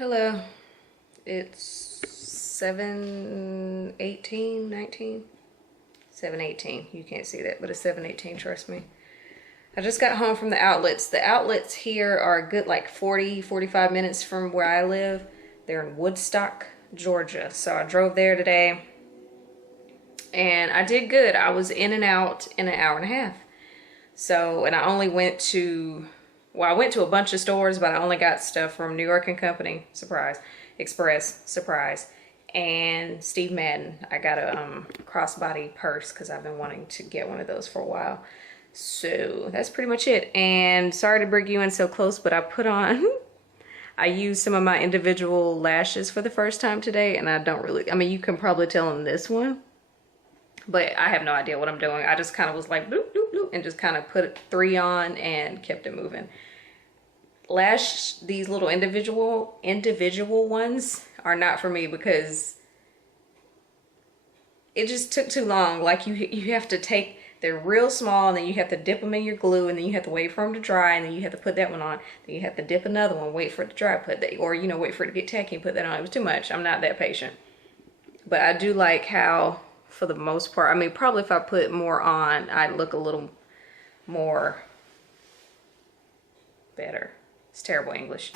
Hello, it's 7:18, 19, 7:18. You can't see that, but it's 7:18, trust me. I just got home from the outlets. The outlets here are a good like 45 minutes from where I live. They're in Woodstock, Georgia. So I drove there today and I did good. I was in and out in an hour and a half. So, and I only went to, well, I went to a bunch of stores, but I only got stuff from New York & Company, surprise, Express, surprise, and Steve Madden. I got a crossbody purse because I've been wanting to get one of those for a while. So that's pretty much it. And sorry to bring you in so close, but I put on, I used some of my individual lashes for the first time today, and I don't really, I mean, you can probably tell in this one, but I have no idea what I'm doing. I just kind of was like, bloop, bloop, bloop, and just kind of put 3 on and kept it moving. These little individual ones are not for me because it just took too long. Like you have to take, they're real small, and then you have to dip them in your glue, and then you have to wait for them to dry, and then you have to put that one on. Then you have to dip another one, wait for it to dry, put that, or wait for it to get tacky and put that on. It was too much. I'm not that patient. But I do like how, for the most part, I mean, probably if I put more on, I'd look a little more better. It's terrible English.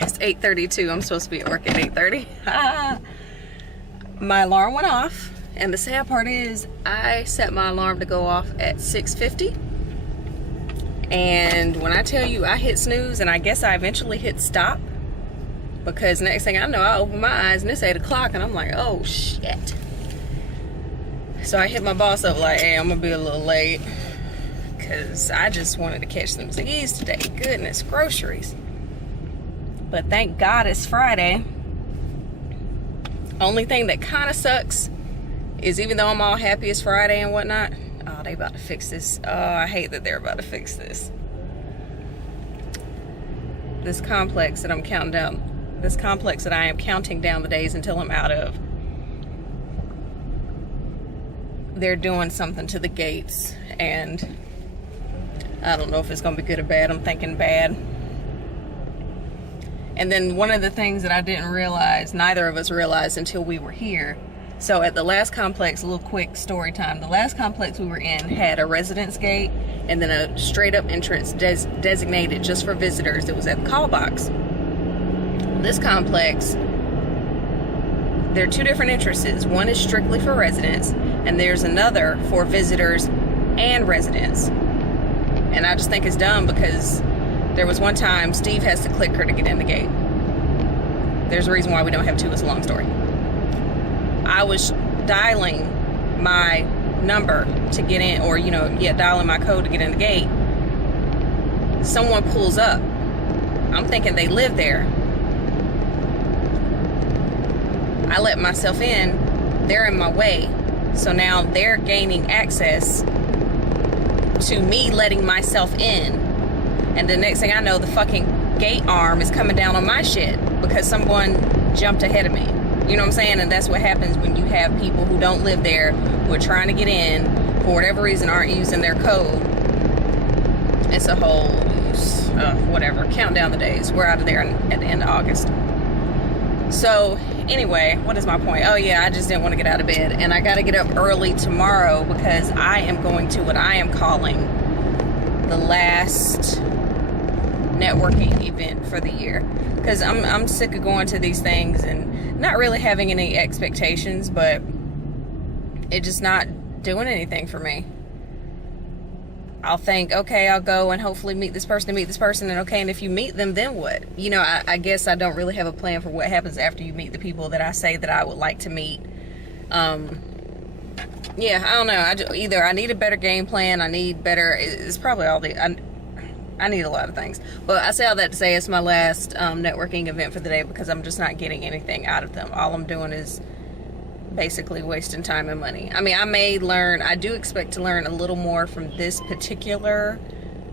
It's 8:32. I'm supposed to be at work at 8:30. My alarm went off, and the sad part is I set my alarm to go off at 6:50. And when I tell you I hit snooze, and I guess I eventually hit stop, because next thing I know, I open my eyes and it's 8 o'clock, and I'm like, oh shit. So I hit my boss up like, hey, I'm gonna be a little late, because I just wanted to catch some Z's today. Goodness, groceries. But thank God it's Friday. Only thing that kind of sucks is, even though I'm all happy it's Friday and whatnot, oh, they about to fix this. Oh, I hate that they're about to fix this. This complex that I'm counting down, this complex that I am counting down the days until I'm out of, they're doing something to the gates, and I don't know if it's gonna be good or bad. I'm thinking bad. And then one of the things that I didn't realize, neither of us realized until we were here. So at the last complex, a little quick story time. The last complex we were in had a residence gate and then a straight up entrance designated just for visitors. It was at the call box. This complex, there are two different entrances. One is strictly for residents, and there's another for visitors and residents. And I just think it's dumb because there was one time Steve has to click her to get in the gate. There's a reason why we don't have two. It's a long story. I was dialing my number to get in, or dialing my code to get in the gate. Someone pulls up. I'm thinking they live there. I let myself in. They're in my way. So now they're gaining access to me letting myself in. And the next thing I know, the fucking gate arm is coming down on my shit because someone jumped ahead of me. You know what I'm saying? And that's what happens when you have people who don't live there, who are trying to get in, for whatever reason aren't using their code. It's a whole, whatever. Count down the days. We're out of there at the end of August. So anyway, what is my point? Oh yeah, I just didn't want to get out of bed. And I got to get up early tomorrow because I am going to what I am calling the last networking event for the year, because I'm sick of going to these things and not really having any expectations, but it just not doing anything for me. I'll think, okay, I'll go and hopefully meet this person, and okay, and if you meet them, then what? I guess I don't really have a plan for what happens after you meet the people that I say that I would like to meet. Yeah, I don't know. Either I need a better game plan, I need better, it's probably all I need a lot of things. But I say all that to say it's my last networking event for the day because I'm just not getting anything out of them. All I'm doing is basically wasting time and money. I mean, I do expect to learn a little more from this particular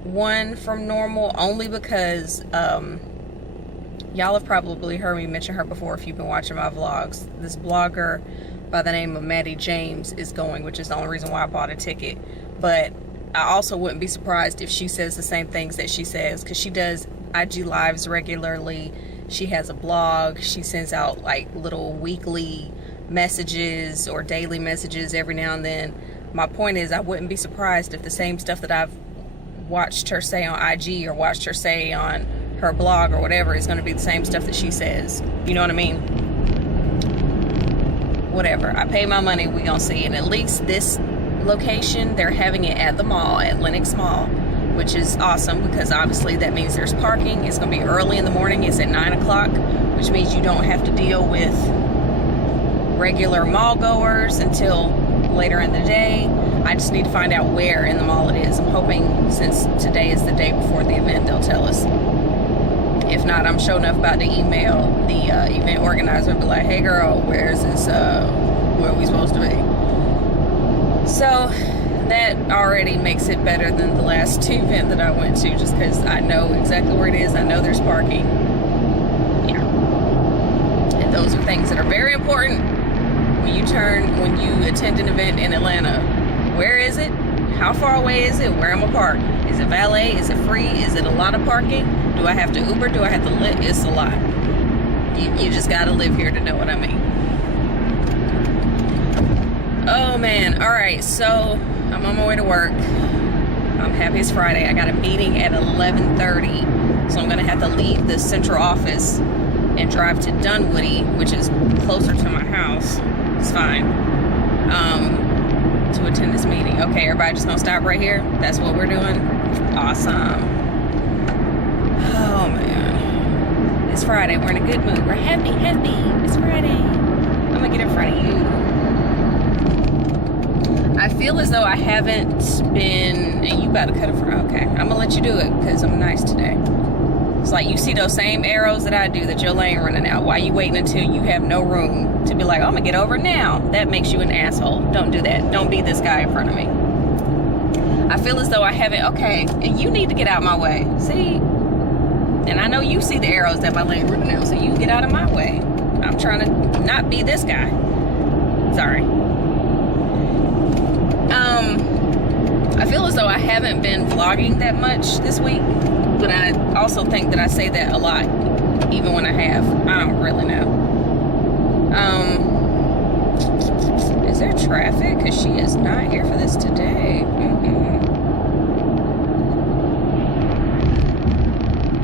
one from normal, only because y'all have probably heard me mention her before if you've been watching my vlogs. This blogger by the name of Maddie James is going, which is the only reason why I bought a ticket. But I also wouldn't be surprised if she says the same things that she says, because she does IG lives regularly. She has a blog. She sends out like little weekly messages or daily messages every now and then. My point is, I wouldn't be surprised if the same stuff that I've watched her say on IG or watched her say on her blog or whatever is going to be the same stuff that she says. You know what I mean? Whatever. I pay my money, we gonna see. And at least this location, they're having it at the mall, at Lenox Mall, which is awesome because obviously that means there's parking. It's gonna be early in the morning. It's at 9 o'clock, which means you don't have to deal with regular mall goers until later in the day. I just need to find out where in the mall it is. I'm hoping, since today is the day before the event, they'll tell us. If not, I'm sure enough about to email the event organizer and be like, hey girl, where is this, where are we supposed to be? So that already makes it better than the last event that I went to, just because I know exactly where it is. I know there's parking. Yeah. And those are things that are very important when you attend an event in Atlanta. Where is it? How far away is it? Where am I parked? Is it valet? Is it free? Is it a lot of parking? Do I have to Uber? Do I have to Lyft? It's a lot. You just gotta live here to know what I mean. Oh man. Alright, so I'm on my way to work. I'm happy it's Friday. I got a meeting at 11:30. So I'm gonna have to leave the central office and drive to Dunwoody, which is closer to my house. It's fine. To attend this meeting. Okay, everybody just gonna stop right here? That's what we're doing? Awesome. Oh man. It's Friday. We're in a good mood. We're happy. It's Friday. I'm gonna get in front of you. I feel as though I haven't been, and you about to cut it for, okay. I'm gonna let you do it because I'm nice today. It's like you see those same arrows that I do that your lane running out. Why you waiting until you have no room to be like, oh, I'm gonna get over now? That makes you an asshole. Don't do that. Don't be this guy in front of me. I feel as though I haven't, okay, and you need to get out my way. See? And I know you see the arrows that my lane running out, so you get out of my way. I'm trying to not be this guy. Sorry. haven't been vlogging that much this week, but I also think that I say that a lot, even when I have. I don't really know. Is there traffic? Because she is not here for this today.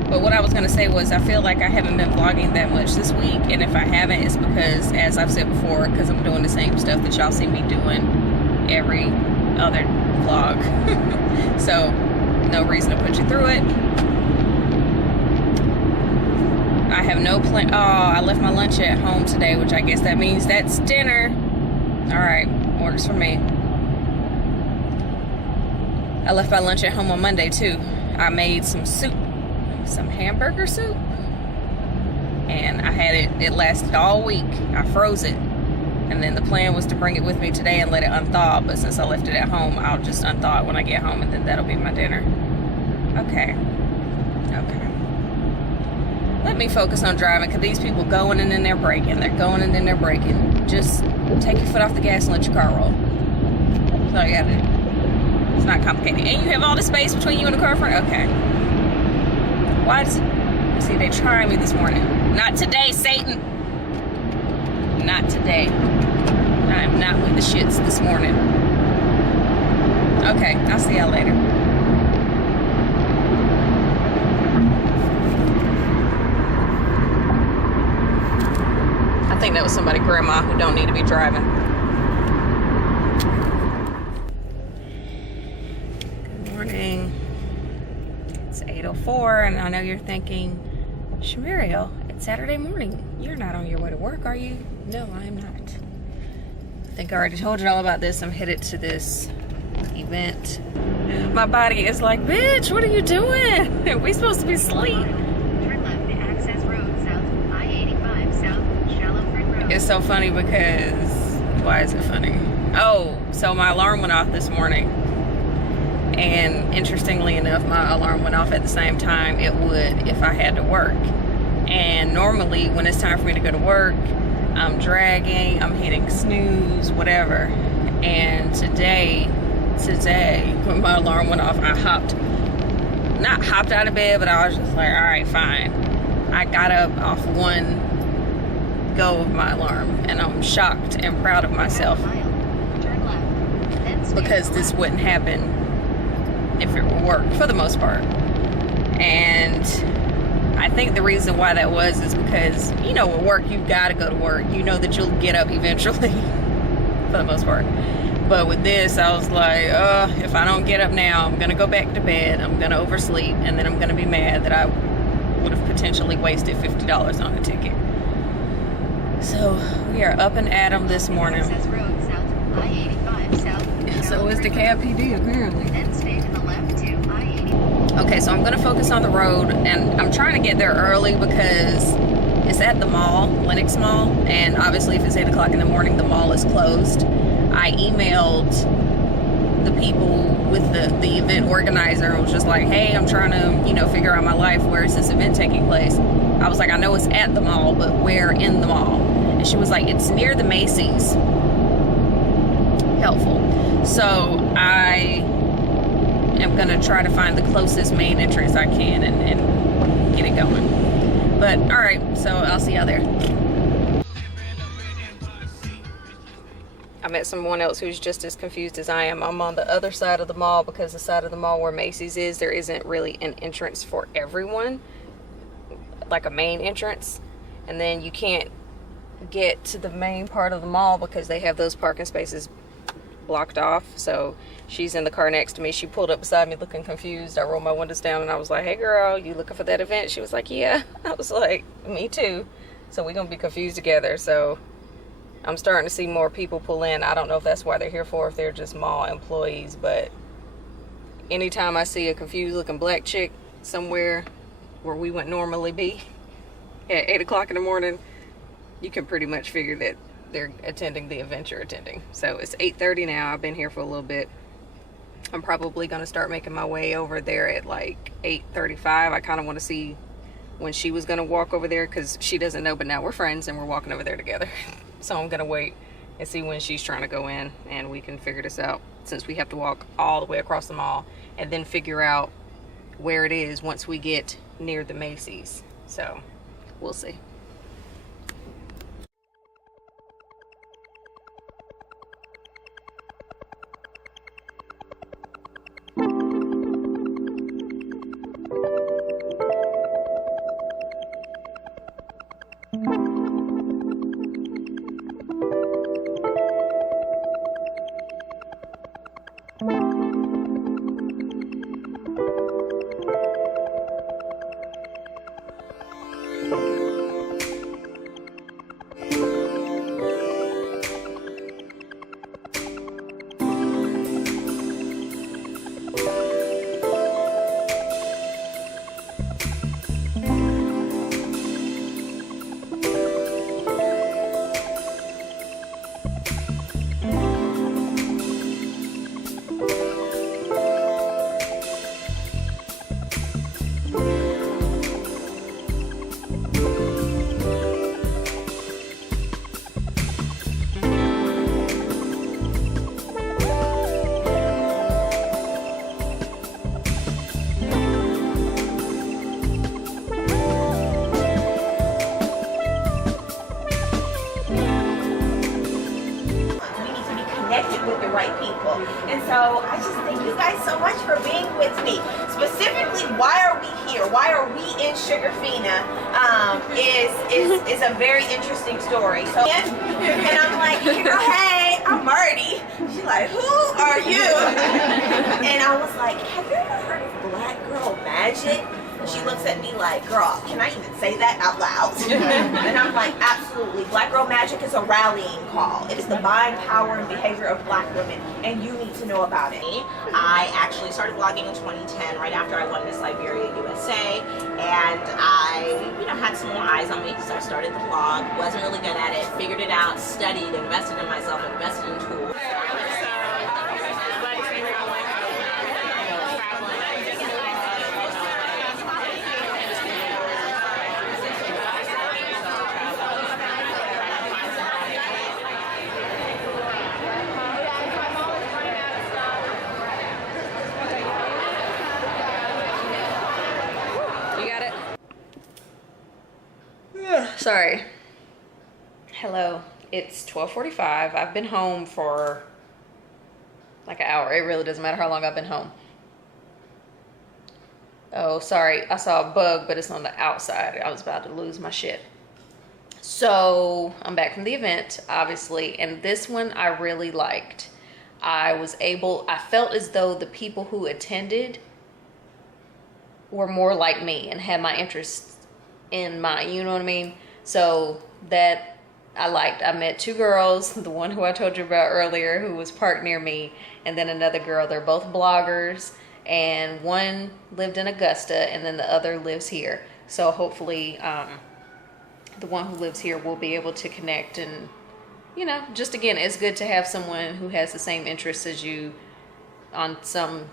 But what I was going to say was I feel like I haven't been vlogging that much this week, and if I haven't, it's because, as I've said before, because I'm doing the same stuff that y'all see me doing every other vlog. So no reason to put you through it. I have no plan. Oh, I left my lunch at home today, which I guess that means that's dinner. All right, works for me. I left my lunch at home on Monday too. I made some soup, some hamburger soup, and I had it lasted all week. I froze it, and then the plan was to bring it with me today and let it unthaw, but since I left it at home, I'll just unthaw it when I get home, and then that'll be my dinner. Okay. Let me focus on driving, because these people going and then they're braking. They're going and then they're braking. Just take your foot off the gas and let your car roll. That's all you gotta do. It's not complicated. And you have all the space between you and the car front? Okay. Why does it... See, they trying me this morning. Not today, Satan. Not today. I am not with the shits this morning. Okay, I'll see y'all later. I think that was somebody, grandma, who don't need to be driving. Good morning. It's 8:04, and I know you're thinking, Shumuriel, it's Saturday morning. You're not on your way to work, are you? No, I am not. I think I already told you all about this. I'm headed to this event. My body is like, bitch, what are you doing? We supposed to be asleep. It's so funny because, why is it funny? Oh, so my alarm went off this morning, and interestingly enough, my alarm went off at the same time it would if I had to work. And normally when it's time for me to go to work, I'm dragging, I'm hitting snooze, whatever. And today when my alarm went off, I not hopped out of bed, but I was just like, all right, fine. I got up off one go of my alarm, and I'm shocked and proud of myself, because this wouldn't happen if it were work, for the most part. And I think the reason why that was is because, you know, with work, you've got to go to work. You know that you'll get up eventually, for the most part. But with this, I was like, if I don't get up now, I'm gonna go back to bed, I'm gonna oversleep, and then I'm gonna be mad that I would have potentially wasted $50 on a ticket. So we are up and at 'em this morning. So is the KIPD apparently. Okay, so I'm gonna focus on the road, and I'm trying to get there early because it's at the mall, Lenox Mall, and obviously if it's 8 o'clock in the morning, the mall is closed. I emailed the people with the event organizer and was just like, hey, I'm trying to, you know, figure out my life. Where is this event taking place? I was like, I know it's at the mall, but where in the mall? And she was like, it's near the Macy's. Helpful. So I am gonna try to find the closest main entrance I can and get it going. But all right, so I'll see y'all there. I met someone else who's just as confused as I am. I'm on the other side of the mall because the side of the mall where Macy's is, there isn't really an entrance for everyone, like a main entrance. And then you can't get to the main part of the mall because they have those parking spaces blocked off. So she's in the car next to me. She pulled up beside me looking confused. I rolled my windows down and I was like, hey girl, you looking for that event? She was like, yeah. I was like, me too. So we're gonna be confused together. So I'm starting to see more people pull in. I don't know if that's why they're here for, if they're just mall employees, but anytime I see a confused looking black chick somewhere where we wouldn't normally be at 8 o'clock in the morning, you can pretty much figure that they're attending the event you're attending. So it's 8:30 now. I've been here for a little bit. I'm probably gonna start making my way over there at like 8:35. I kind of want to see when she was gonna walk over there, because she doesn't know, but now we're friends and we're walking over there together. So I'm gonna wait and see when she's trying to go in, and we can figure this out. since we have to walk all the way across the mall, and then figure out where it is once we get near the Macy's. So we'll see. With the right people. And so I just thank you guys so much for being with me. Specifically, why are we here? Why are we in Sugarfina? Is a very interesting story. So and I'm like, hey, I'm Marty. She's like, who are you? And I was like, have you ever heard of Black Girl Magic? She looks at me like, girl, can I even say that out loud? And I'm like, absolutely. Black Girl Magic is a rallying call. It is the buying power and behavior of Black women, and you need to know about it. I actually started blogging in 2010, right after I won Miss Liberia USA, and I, had some more eyes on me, so I started the blog. Wasn't really good at it, figured it out, studied, invested in myself, invested in tools. Sorry. Hello. It's 12:45. I've been home for like an hour. It really doesn't matter how long I've been home. Oh, sorry. I saw a bug, but it's on the outside. I was about to lose my shit. So I'm back from the event, obviously, and this one I really liked. I felt as though the people who attended were more like me and had my interests in mind, you know what I mean? So that I liked. I met two girls, the one who I told you about earlier who was parked near me, and then another girl. They're both bloggers, and one lived in Augusta and then the other lives here. So hopefully the one who lives here will be able to connect, and just again, it's good to have someone who has the same interests as you on some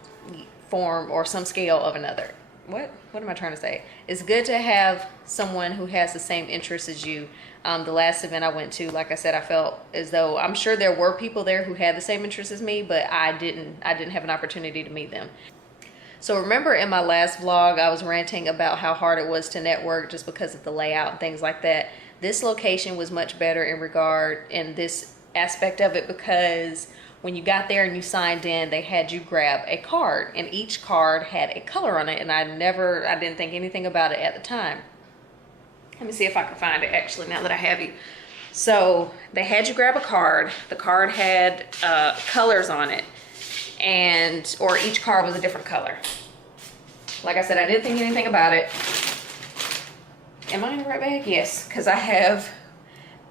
form or some scale of another. What am I trying to say? It's good to have someone who has the same interests as you. The last event I went to, like I said, I felt as though, I'm sure there were people there who had the same interests as me, but I didn't have an opportunity to meet them. So remember in my last vlog, I was ranting about how hard it was to network just because of the layout and things like that. This location was much better in this aspect of it, because when you got there and you signed in, they had you grab a card, and each card had a color on it, and I didn't think anything about it at the time. Let me see if I can find it actually now that I have you. So they had you grab a card. The card had colors on it, or each card was a different color. Like I said, I didn't think anything about it. Am I in the right bag? Yes, because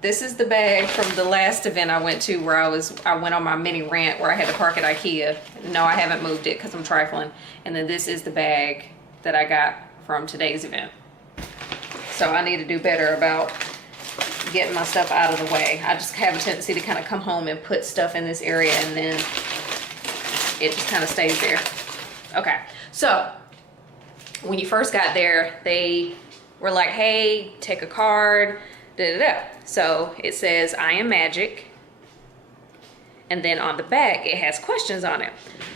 this is the bag from the last event I went to where I went on my mini rant where I had to park at IKEA. No, I haven't moved it because I'm trifling. And then this is the bag that I got from today's event. So I need to do better about getting my stuff out of the way. I just have a tendency to kind of come home and put stuff in this area, and then it just kind of stays there. Okay, so when you first got there, they were like, hey, take a card, da da da. So it says, I am magic. And then on the back, it has questions on it.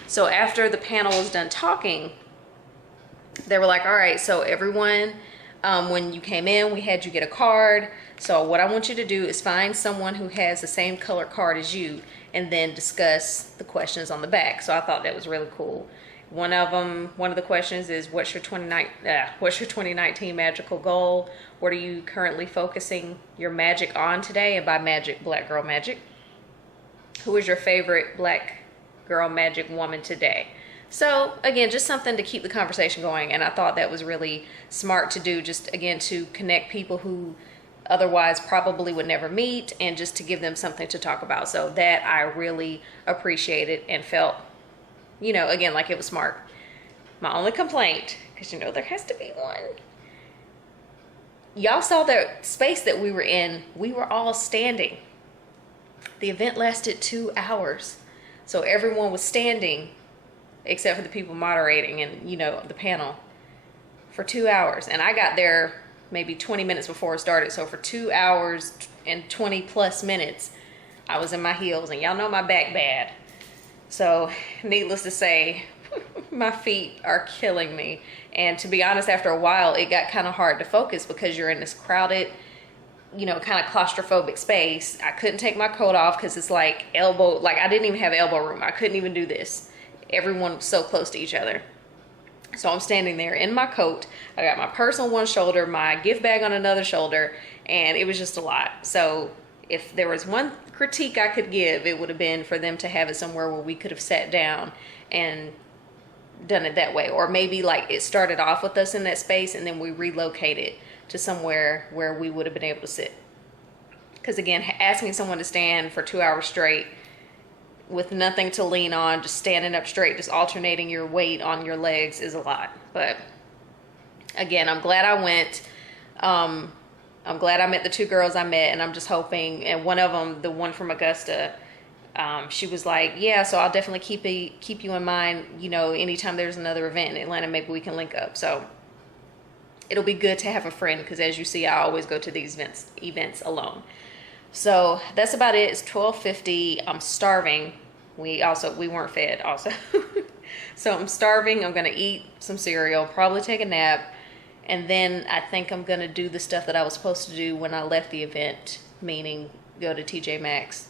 So after the panel was done talking, they were like, all right, so everyone, when you came in, we had you get a card. So what I want you to do is find someone who has the same color card as you and then discuss the questions on the back. So I thought that was really cool. One of the questions is, what's your 2019 magical goal? What are you currently focusing your magic on today? And by magic, black girl magic. Who is your favorite black girl magic woman today? So again, just something to keep the conversation going. And I thought that was really smart to do, just again, to connect people who otherwise probably would never meet, and just to give them something to talk about. So that I really appreciated and felt, you know, again, like it was smart. My only complaint, because you know there has to be one. Y'all saw the space that we were in. We were all standing. The event lasted 2 hours. So everyone was standing, except for the people moderating and, you know, the panel, for 2 hours. And I got there maybe 20 minutes before it started. So for 2 hours and 20 plus minutes, I was in my heels, and y'all know my back bad. So needless to say, my feet are killing me. And to be honest, after a while, it got kind of hard to focus because you're in this crowded, you know, kind of claustrophobic space. I couldn't take my coat off because it's like elbow, like I didn't even have elbow room. I couldn't even do this. Everyone was so close to each other. So I'm standing there in my coat. I got my purse on one shoulder, my gift bag on another shoulder, and it was just a lot. So if there was one critique I could give, it would have been for them to have it somewhere where we could have sat down and done it that way. Or maybe like it started off with us in that space and then we relocated to somewhere where we would have been able to sit. Because again, asking someone to stand for 2 hours straight with nothing to lean on, just standing up straight, just alternating your weight on your legs is a lot. But again, I'm glad I went. I'm glad I met the 2 girls I met, and I'm just hoping, and one of them, the one from Augusta, she was like, yeah, so I'll definitely keep you in mind, you know, anytime there's another event in Atlanta, maybe we can link up. So it'll be good to have a friend, because as you see, I always go to these events alone. So that's about it. It's 12:50. I'm starving. We weren't fed also. So I'm starving. I'm going to eat some cereal, probably take a nap. And then I think I'm going to do the stuff that I was supposed to do when I left the event, meaning go to TJ Maxx.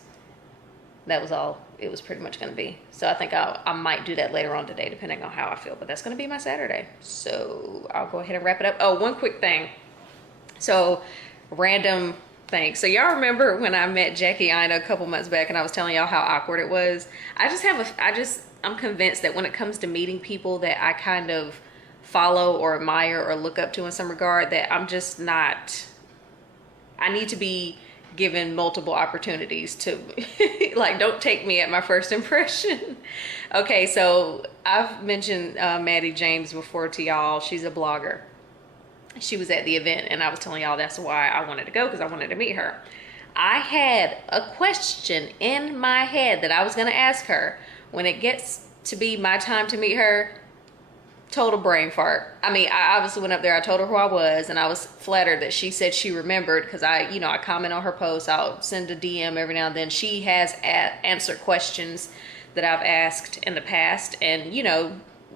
That was all it was pretty much going to be. So I think I might do that later on today, depending on how I feel. But that's going to be my Saturday. So I'll go ahead and wrap it up. Oh, one quick thing. So random thing. So y'all remember when I met Jackie Ina a couple months back and I was telling y'all how awkward it was? I'm convinced that when it comes to meeting people that I kind of follow or admire or look up to in some regard, that I'm just not, I need to be given multiple opportunities to like, don't take me at my first impression. Okay, so I've mentioned Maddie James before to y'all. She's a blogger. She was at the event and I was telling y'all that's why I wanted to go, because I wanted to meet her. I had a question in my head that I was going to ask her when it gets to be my time to meet her. Total brain fart. I mean, I obviously went up there, I told her who I was, and I was flattered that she said she remembered, because I comment on her posts. I'll send a DM every now and then. She has answered questions that I've asked in the past, and you know,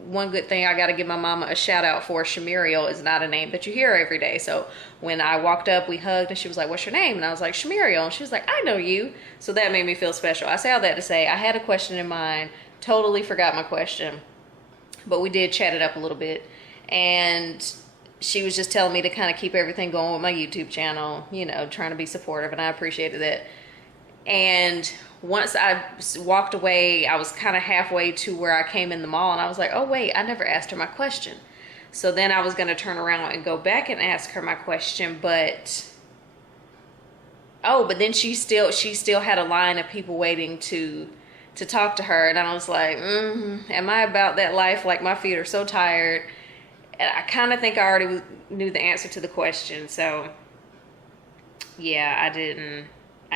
one good thing I got to give my mama a shout out for, Shumuriel is not a name that you hear every day. So when I walked up, we hugged and she was like, what's your name? And I was like, Shumuriel. And she was like, I know you. So that made me feel special. I say all that to say I had a question in mind, totally forgot my question, but we did chat it up a little bit. And she was just telling me to kind of keep everything going with my YouTube channel, you know, trying to be supportive, and I appreciated that. And once I walked away, I was kind of halfway to where I came in the mall, and I was like, oh wait, I never asked her my question. So then I was going to turn around and go back and ask her my question, but then she still had a line of people waiting to talk to her, and I was like, am I about that life? Like, my feet are so tired, and I kind of think I already knew the answer to the question. So yeah, I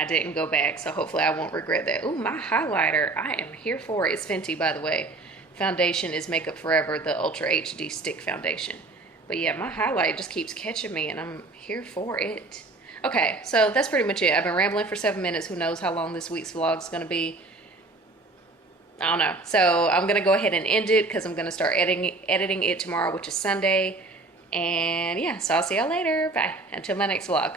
didn't go back, so hopefully I won't regret that. Ooh, my highlighter, I am here for it. It's Fenty, by the way. Foundation is Makeup Forever, the Ultra HD Stick Foundation. But yeah, my highlight just keeps catching me, and I'm here for it. Okay, so that's pretty much it. I've been rambling for 7 minutes. Who knows how long this week's vlog is going to be. I don't know. So I'm going to go ahead and end it because I'm going to start editing it tomorrow, which is Sunday. And yeah, so I'll see y'all later. Bye. Until my next vlog.